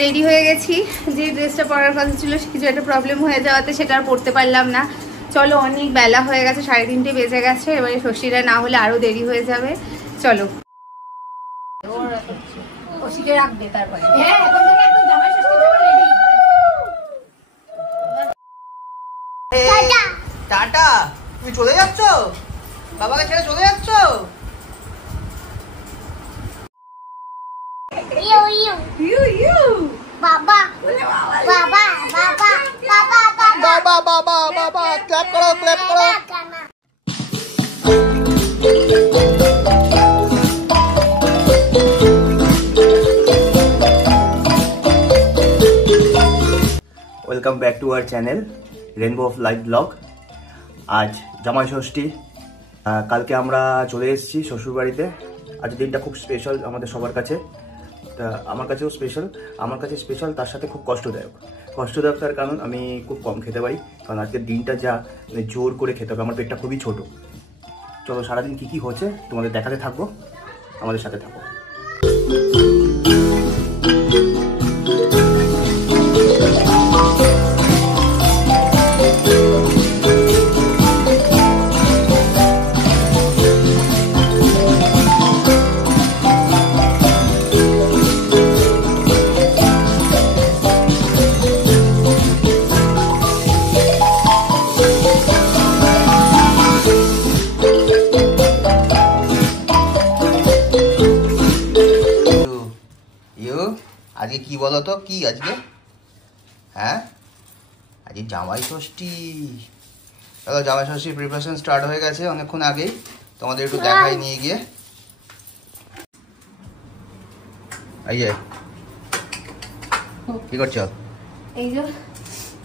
Ready হয়ে গেছি। যে ড্রেসটা পরার কথা ছিল কিছু একটা প্রবলেম হয়ে যাওয়াতে সেটা আর পরতে পারলাম না। চলো, অনেক বেলা হয়ে গেছে, 3:30 বেজে গেছে। এবারে ষষ্ঠীটা না হলে আরো দেরি হয়ে যাবে। চলো রাখবে তারপরে। হ্যাঁ, এখন থেকে একদম জামাই ষষ্ঠীর জন্য রেডি। Tata tata. তুমি চলে যাচ্ছ? বাবাকে ছেড়ে চলে যাচ্ছ? ইউ ইউ ইউ ইউ বাবা বাবা বাবা বাবা বাবা বাবা বাবা। ক্ল্যাপ করো, ক্ল্যাপ করো। Welcome back to our channel rainbow of life blog. আজ জামাই ষষ্ঠী। কালকে আমরা চলে এসেছি শ্বশুরবাড়িতে। আজ দিনটা খুব স্পেশাল আমাদের সবার কাছে। তা আমার কাছেও স্পেশাল। আমার কাছে স্পেশাল, তার সাথে খুব কষ্টদায়ক। কষ্টদায়ক তার কারণ আমি খুব কম খেতে পারি, কারণ আজকের দিনটা যা জোর করে খেতে হবে। আমার পেটটা খুবই ছোট। চলো সারাদিন কী কী হচ্ছে তোমাদের দেখাতে থাকবো, আমাদের সাথে থাকো। আজকে কি বলো তো, কি আজকে? হ্যাঁ, আজকে জামাই ষষ্ঠী। চলো, জামাই ষষ্ঠীর প্রিপারেশন স্টার্ট হয়ে গেছে অনেকক্ষণ আগেই। তোমাদের একটু দেখাই নিয়ে গিয়ে। এই যে কি করছো? এই যে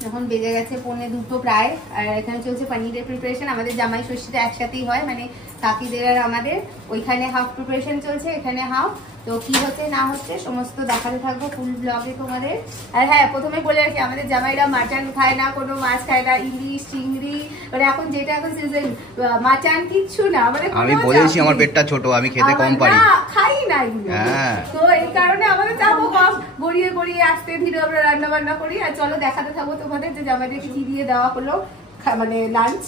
এখন বেজে গেছে 1:45 প্রায়। আর এখানে চলছে পনিরের প্রিপারেশন। আমাদের জামাই ষষ্ঠীটা একসাথেই হয়, মানে কাকিদের আর আমাদের। ওইখানে হাফ প্রিপারেশন চলছে, এখানে হাফ। তো কি হচ্ছে না হচ্ছে সমস্ত দেখাতে থাকবো ফুল ব্লগে তোমাদের। আর হ্যাঁ, প্রথমে বলে রাখি, আমাদের জামাইরা মাটন খায় না, কোনো মাছ খায় না, ইলিশ চিংড়ি, মানে এখন যেটা এখন সিজন, মাটন কিচ্ছু না। মানে আমি বলেছি আমার পেটটা ছোট, আমি খেতে কম পারি, খাই না এগুলো। তো এই কারণে আমাদের চাপও কম, গড়িয়ে গড়িয়ে আস্তে ধীরে আমরা রান্না বান্না করি। আর চলো দেখাতে থাকবো তোমাদের যে জামাইদেরকে কি দিয়ে দেওয়া হলো, মানে লাঞ্চ।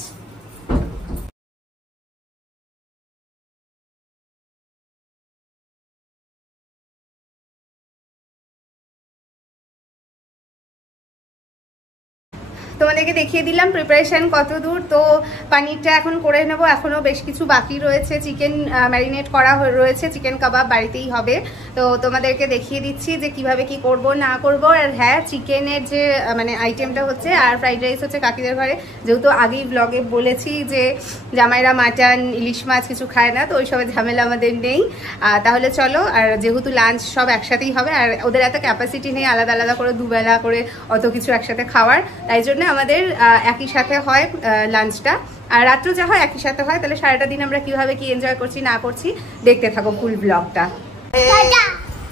তোমাদেরকে দেখিয়ে দিলাম প্রিপারেশন কত দূর। তো পনিরটা এখন করে নেবো, এখনো বেশ কিছু বাকি রয়েছে। চিকেন ম্যারিনেট করা রয়েছে, চিকেন কাবাব বাড়িতেই হবে। তো তোমাদেরকে দেখিয়ে দিচ্ছি যে কিভাবে কি করব না করব। আর হ্যাঁ, চিকেনের যে মানে আইটেমটা হচ্ছে, আর ফ্রাইড রাইস হচ্ছে কাকিদের ঘরে। যেহেতু আগেই ব্লগে বলেছি যে জামাইরা মাটন ইলিশ মাছ কিছু খায় না, তো ওই সবের ঝামেলা আমাদের নেই। তাহলে চলো। আর যেহেতু লাঞ্চ সব একসাথেই হবে, আর ওদের এত ক্যাপাসিটি নেই আলাদা আলাদা করে দুবেলা করে অত কিছু একসাথে খাওয়ার, তাই জন্য আমাদের একই সাথে হয় লাঞ্চটা। আর রাত্র যা হয় একই সাথে হয়। তাহলে সারাটা দিন আমরা কিভাবে কি এনজয় করছি না করছি দেখতে থাকো ফুল ব্লগটা।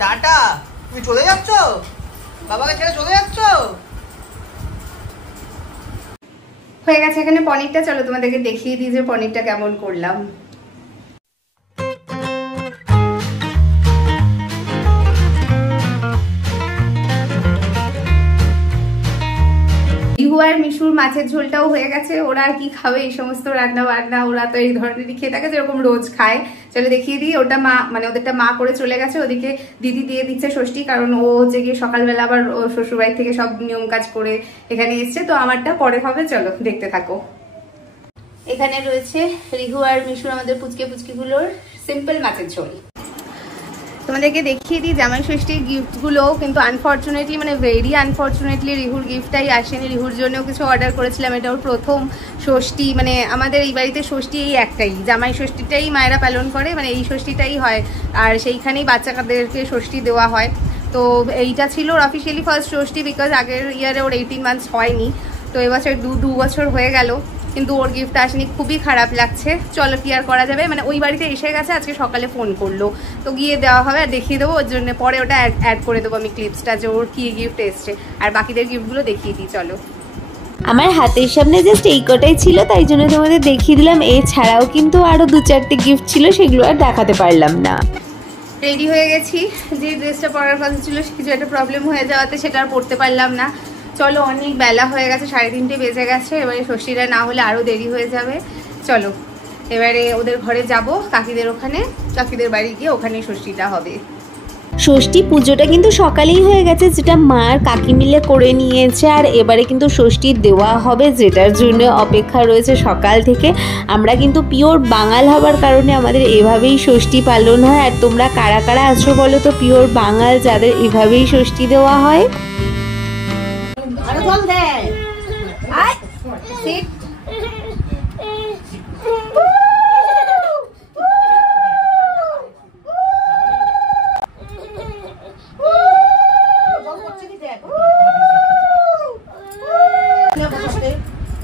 টাটা। তুমি চলে যাচ্ছ? বাবাকে ছেড়ে চলে যাচ্ছ? হয়ে গেছে এখানে পনিরটা। চলো তোমাদেরকে দেখিয়ে দিই যে পনিরটা কেমন করলাম। আর মিশুর মাছের ঝোলটাও হয়ে গেছে। ওরা আর কি খাবে এই সমস্ত রান্না বান্না, ওরা তো এই ধরনেরই খেয়ে থাকে যেরকম রোজ খায়। চলো দেখিয়ে দিই। ওটা মা, মানে ওদেরটা মা করে চলে গেছে, ওদিকে দিদি দিয়ে দিচ্ছে ষষ্ঠী, কারণ ও হচ্ছে গিয়ে সকালবেলা আবার ও শ্বশুরবাড়ি থেকে সব নিয়ম কাজ করে এখানে এসছে। তো আমারটা পরে হবে, চলো দেখতে থাকো। এখানে রয়েছে রিহু আর মিশুর আমাদের পুচকে পুচকিগুলোর সিম্পল মাছের ঝোল। তোমাদেরকে দেখিয়ে দিই জামাই ষষ্ঠীর গিফটগুলো, কিন্তু আনফর্চুনেটলি, মানে ভেরি আনফর্চুনেটলি রিহুর গিফটটাই আসেনি। রিহুর জন্যও কিছু অর্ডার করেছিলাম, এটা ওর প্রথম ষষ্ঠী। মানে আমাদের এই বাড়িতে ষষ্ঠী এই একটাই, জামাই ষষ্ঠীটাই মায়েরা পালন করে, মানে এই ষষ্ঠীটাই হয়। আর সেইখানেই বাচ্চাদেরকে ষষ্ঠী দেওয়া হয়। তো এইটা ছিল ওর অফিসিয়ালি ফার্স্ট ষষ্ঠী, বিকজ আগের ইয়ারে ওর 18 মান্থস হয়নি। তো এবছর দু বছর হয়ে গেল, কিন্তু ওর গিফট আসেনি, খুবই খারাপ লাগছে। চলো কি আর করা যাবে, মানে ওই বাড়িতে এসে গেছে, আজকে সকালে ফোন করলো, তো গিয়ে দেওয়া হবে আর দেখিয়ে দেবো। ওর জন্য পরে ওটা অ্যাড করে দেবো আমি ক্লিপসটা, যে ওর কি গিফট এসছে। আর বাকিদের গিফটগুলো দেখিয়ে দিই চলো। আমার হাতের সামনে জাস্ট এই কটাই ছিল, তাই জন্য তোমাদের দেখিয়ে দিলাম। এছাড়াও কিন্তু আরও 2-4টে গিফট ছিল, সেগুলো আর দেখাতে পারলাম না। রেডি হয়ে গেছি। যে ড্রেসটা পরার কথা ছিল কিছু একটা প্রবলেম হয়ে যাওয়াতে সেটা আর পরতে পারলাম না। চলো, অনেক বেলা হয়ে গেছে, 3:30 বেজে গেছে। এবারে ষষ্ঠীটা না হলে আরও দেরি হয়ে যাবে। চলো এবারে ওদের ঘরে যাব, কাকিদের ওখানে, কাকিদের বাড়ি গিয়ে ওখানে ষষ্ঠীটা হবে। ষষ্ঠী পুজোটা কিন্তু সকালেই হয়ে গেছে, যেটা মা আর কাকি মিলে করে নিয়েছে। আর এবারে কিন্তু ষষ্ঠী দেওয়া হবে, যেটার জন্য অপেক্ষা রয়েছে সকাল থেকে। আমরা কিন্তু পিওর বাঙাল হবার কারণে আমাদের এভাবেই ষষ্ঠী পালন হয়। আর তোমরা কারা কারা আছো বলো তো পিওর বাঙাল যাদের এভাবেই ষষ্ঠী দেওয়া হয়?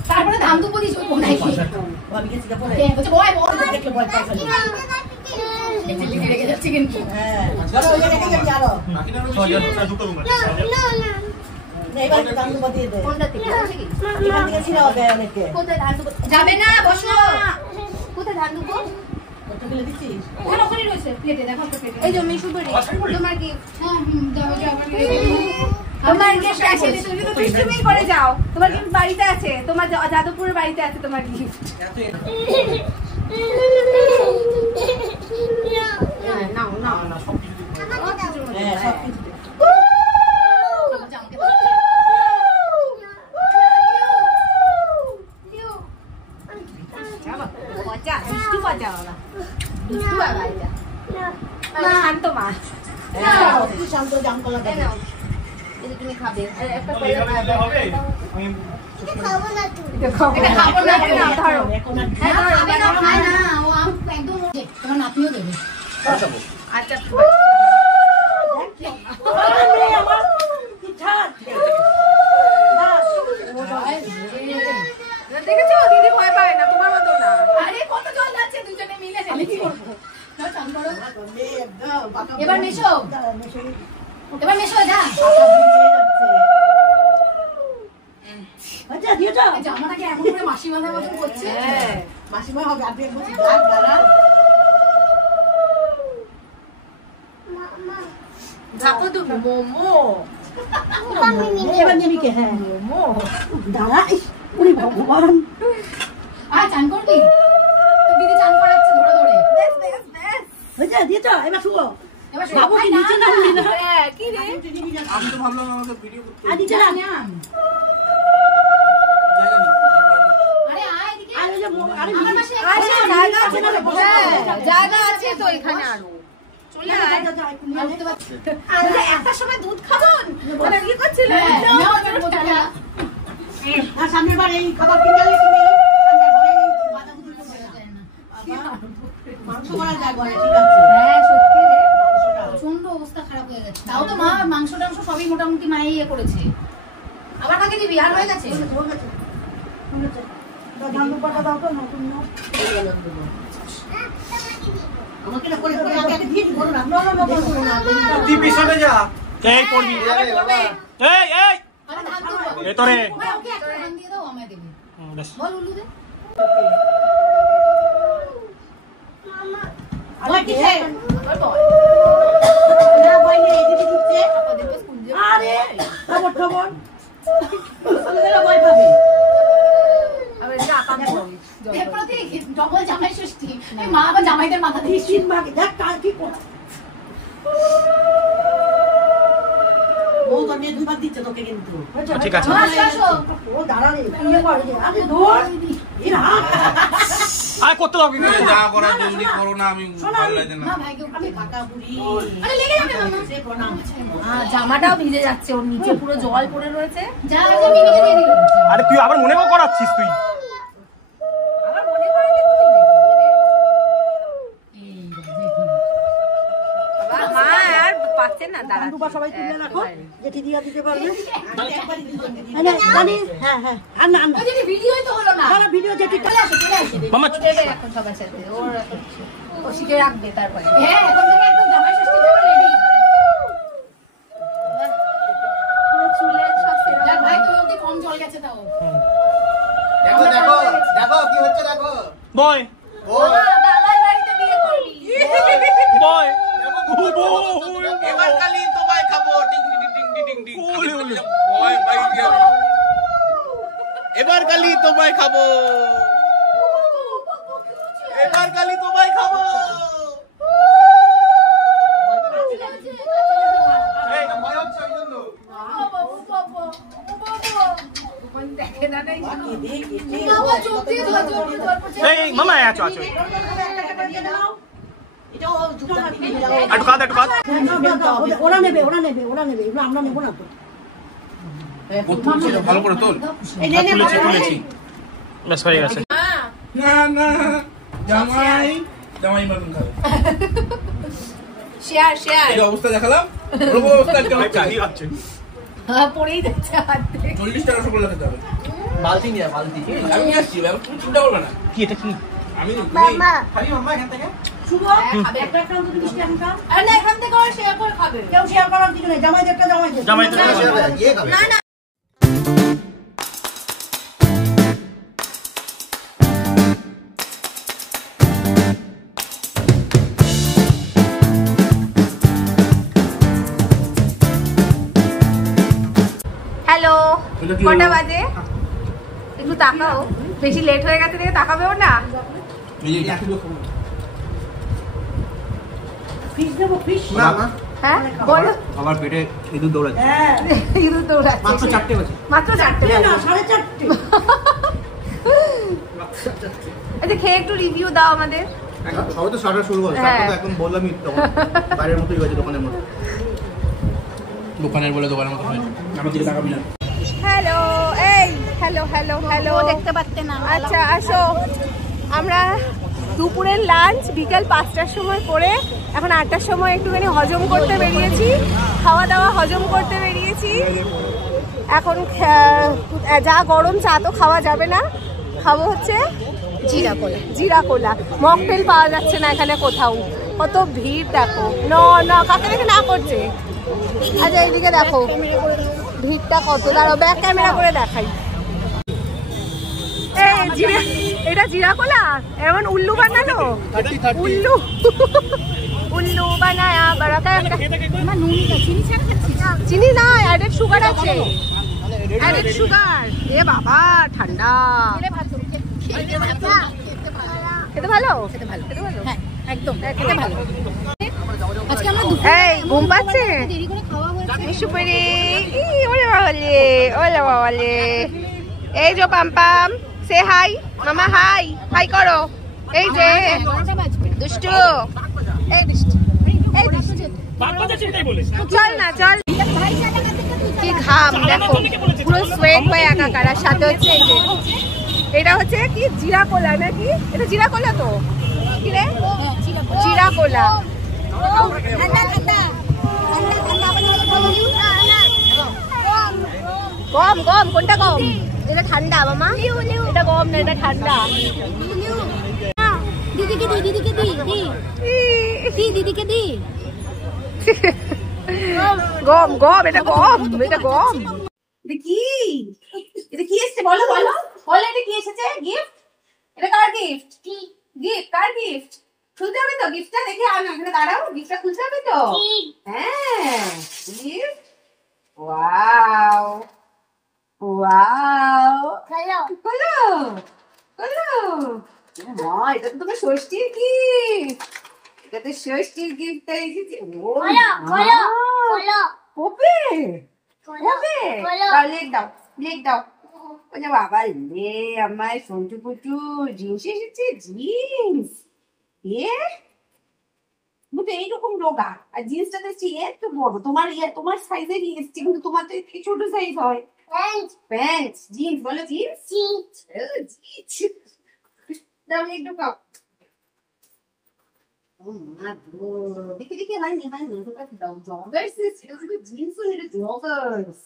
তারপরে ধান দুপুর দিস ওই কোনায় কি ভাবি গেছি কা পরে বলছে বয় দেখলে বয় পাইছে এই দিদি রেখে যাচ্ছে কিন্তু হ্যাঁ বড় হয়ে রেখে যাচ্ছে আরো না দুটো রুম আছে না এবার ধান দুপুর দিয়ে দে কোনটা থেকে এখান থেকে ছিল হবে অনেকে কোথায় ধান দুপুর যাবে না বসো কোথায় ধান দুপুর কত কিলো দিছিস ওখানে ওখানে রয়েছে প্লেটে দেখো তো প্লেটে এই যে মিশু বড়ি তোমার কি হ্যাঁ দাও যে আমার তোমার গিফট আছে, তুমি তো দুষ্টুমি করে যাও। তোমার গিফট বাড়িতে আছে, তোমার যাদবপুরের বাড়িতে আছে তোমার গিফট। নাও নাও না সব কিছু হ্যাঁ সব কিছু বাচ্চা দুষ্টু বাচ্চা ওরা দুষ্টু বাচ্চা না শান্ত মা তুই শান্ত জাম কলা দে নাও তুমি খাবে একটা করে হবে আমি খাবো না তুই খাবো না না ধরো এখন খাবে না খায় না ও আম একদম তোমার নাতনিও দেবে আচ্ছা আচ্ছা আরে আমার পিঠা না দেখেছো দিদি ভয় পায় না তোমার মতো না আরে কত জল যাচ্ছে দুজনে মিলে আমি কি করব না চান করো এবার মেশো এবার মেশো যা আচ্ছা দিও তো জামাটাকে এমন করে মাসি বাঁধার মতো করছে হ্যাঁ মাসিমা হবে আপনি একটু দাগ দাঁড়া মামা ধাপো তো মোমো এবার নেবি কে হ্যাঁ মোমো দাঁড়া ওরে ভগবান আয় চান করবি তো দিদি চান করাচ্ছে ধরে ধরে বেশ বেশ বেশ হয়েছে দিও তো এবার শুও বাবু কি নিচে নামবি না হ্যাঁ কি রে আমি তো ভাবলাম আমাকে ভিডিও করতে আদি চলা আরে আয় এদিকে আরে আমার পাশে জায়গা আছে না জায়গা আছে তো এখানে আরো চলে আয় আরে একটা সময় দুধ খাবন মানে কি করছিল নাও তোর বোতলটা আর সামনের বার এই খাবার কিনে আনলে কিনে আমরা ঘরে বাদা বুদ্ধি করতে না মাংস করা যায় ঘরে ঠিক আছে হ্যাঁ সত্যি রে প্রচন্ড অবস্থা খারাপ হয়ে গেছে তাও তো মা মাংস টাংস সবই মোটামুটি মাই ইয়ে করেছে আবার কাকে দিবি আর হয়ে গেছে ধান দুপাটা দাও তো নতুন নাও আমাকে না করে করে আগে দিয়ে দিবো না না না করব না তুই পিছনে যা এই পড়বি এই এই আরে ধান দুপো এই তোরে ওকে একটা ধান দিয়ে দাও আমায় দেবে বল উল্লু দে মামা আরে কি হে বল না ভাই এই দিদি দিচ্ছে আরে খবর খবর চলে ভাই ভাবি আরে যা কাম করবি এরপরে ডবল জামাই ষষ্ঠী এই মা আবার জামাইদের মাথা দিয়ে তিন ভাগে দেখ কাল কি করছে ও তো নিয়ে দুবার দিচ্ছে তোকে কিন্তু ঠিক আছে ও দাঁড়া রে কি করে আরে দৌড় এরা আয় কত দাও কিন্তু যা করা জলদি করো না আমি ভালো লাগে না ভাই আমি কাকা বুড়ি আরে লেগে যাবে মামা সে প্রণাম জামাটাও ভিজে যাচ্ছে ওর নিচে পুরো জল পড়ে রয়েছে যা যা মিমিকে দিয়ে দিল আরে তুই আবার মনে করাচ্ছিস তুই আবার মনে করে তুই বাবা মা আর পাচ্ছে না দাঁড়া দুবার সবাই তুলে রাখো জেঠি দিয়া দিতে পারবে একবারই দিতে জানি হ্যাঁ হ্যাঁ আর না না যদি ভিডিওই তো হলো না দাঁড়া ভিডিও জেঠি চলে আসে মামা দেবে এখন সবার সাথে ওর ও শিখে রাখবে তারপরে হ্যাঁ এখন থেকে একদম জামাই ষষ্ঠী দেবে রেডি পুরো চুলে সব সেরা দেখ ভাই তুই ওকে কম জল গেছে তাও দেখো দেখো দেখো কি হচ্ছে দেখো বয় ও বাঙাল বাড়িতে বিয়ে করবি বয় এবার কালি তোমায় খাবো টিং টিং টিং টিং টিং এবার কালি তোমায় খাবো এবার কালি তোমায় খাবো মামা আছো আছো ওরা নেবে আমরা নেবো না তো ভালো করে তোল তুলেছি বেশ হয়ে গেছে না না জামাই মতন খাবে শেয়ার এই অবস্থা দেখালাম ওরকম অবস্থা আজকে হচ্ছে পড়েই যাচ্ছে হাত থেকে 40 টাকা সকলে খেতে হবে বালতি নিয়ে বালতি আমি আসছি তুমি চিন্তা করবে না কি এটা কি আমি মামা খালি মাম্মা এখান থেকে শুভ একটা একটা অন্তত মিষ্টি এখন খাও আরে না এখান থেকে ওরা শেয়ার করে খাবে কেউ শেয়ার করার কিছু নেই জামাই একটা জামাই না না হ্যালো কটা বাজে একটু তাকাও বেশি লেট হয়ে গেছে দেখে তাকাবেও না ফিশ দেবো ফিশ না মা হ্যাঁ বলো আমার পেটে ইঁদুর দৌড়াচ্ছে হ্যাঁ ইঁদুর দৌড়াচ্ছে মাত্র 4টে বাজে মাত্র 4টে না বাজে 4:30 আচ্ছা খেয়ে একটু রিভিউ দাও আমাদের সবাই তো শাটার শুরু করছে হ্যাঁ। তারপর তো একদম বললামই তখন বাইরের মতোই হয়েছে দোকানের মতো দোকানের বলে দোকানের মতো হয় আমার দিকে তাকাবি না হ্যালো এই হ্যালো দেখতে পারতে না আচ্ছা আসো আমরা দুপুরের লাঞ্চ বিকাল 5টার সময় করে এখন 8টার সময় একটুখানি হজম করতে বেরিয়েছি খাওয়া দাওয়া হজম করতে বেরিয়েছি এখন যা গরম চা তো খাওয়া যাবে না খাবো হচ্ছে জিরা কোলা মকটেল পাওয়া যাচ্ছে না এখানে কোথাও কত ভিড় দেখো না কাকে দেখে না করছে আচ্ছা এইদিকে দেখো ভিড়টা কত দাঁড়াও ব্যাক ক্যামেরা করে দেখাই এটা জিরা কোলা এমন উল্লু বানানো উল্লু বানায়া বারাকা চিনি না অ্যাডেড সুগার আছে অ্যাডেড সুগার এ বাবা ঠান্ডা খেতে ভালো হ্যাঁ একদম খেতে ভালো আজকে আমরা এই ঘুম পাচ্ছে দেরি করে খাওয়া হয়েছে সুপারি ওলে বাবালে এই যে পাম সে হাই মামা হাই করো এই যে দুষ্টু এই দুষ্টু চল না চল কি ঘাম দেখো পুরো সোয়েট হয়ে একাকার আর সাথে হচ্ছে এই যে এটা হচ্ছে কি জিরা কোলা নাকি এটা জিরা কোলা তো কি রে জিরা কোলা গম কোনটা গম এটা ঠান্ডা মামা এটা গম না এটা ঠান্ডা দিদিকে দি গম এটা গম এটা কি এসেছে বলো এটা কি এসেছে গিফট এটা কার গিফট কার গিফট খুলতে হবে তো গিফটটা দেখে আনো এখানে দাঁড়াও গিফটটা খুলতে হবে তো হ্যাঁ গিফট ওয়াও খোলো মা এটা তো তোমার ষষ্ঠীর গিফট এটা তো ষষ্ঠীর গিফট এসেছে কবে লেখ দাও ওরে বাবা লে আমার সঞ্জু পুচু জিন্স এসেছে জিন্স কিন্তু এইরকম রোগা আর জিন্সটা দেখছি একটু বড় তোমার সাইজের এসছে কিন্তু তোমার তো একটু ছোট সাইজ হয় প্যান্ট জিন্স বলো জিন্স দাও একটু খাও দেখে হয়নি দাও জগার্স জিন্স এটা জগার্স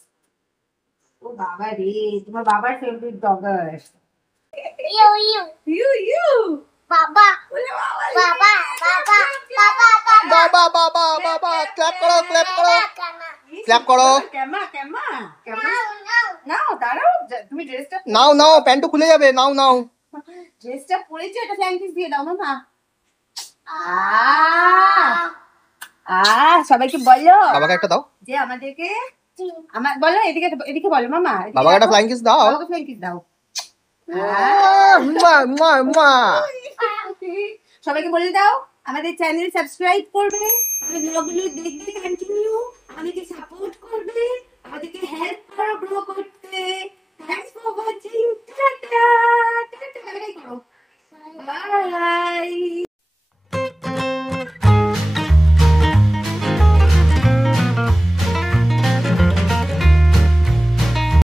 ও বাবা রে তোমার বাবার ফেভারিট জগার্স ইউ বাবা ক্ল্যাপ করো কেমা নাও দাঁড়াও তুমি ড্রেসটা নাও প্যান্টও খুলে যাবে নাও ড্রেসটা পরেছো এটা ফ্ল্যাঙ্কিস দিয়ে দাও মামা সবাইকে বলো বাবাকে একটা দাও, যে আমাদেরকে আমার বলো এদিকে এদিকে বলো মামা বাবাকে একটা ফ্লাইং কিস দাও। বাবাকে flying kiss দাও মুয়া, মুয়া, মুয়া। সবাইকে বলে দাও আমাদের চ্যানেল সাবস্ক্রাইব করবে, আমাদের ব্লগগুলো দেখবে কন্টিনিউ, আমাদেরকে সাপোর্ট করবে, আমাদেরকে হেল্প করো গ্রো করতে।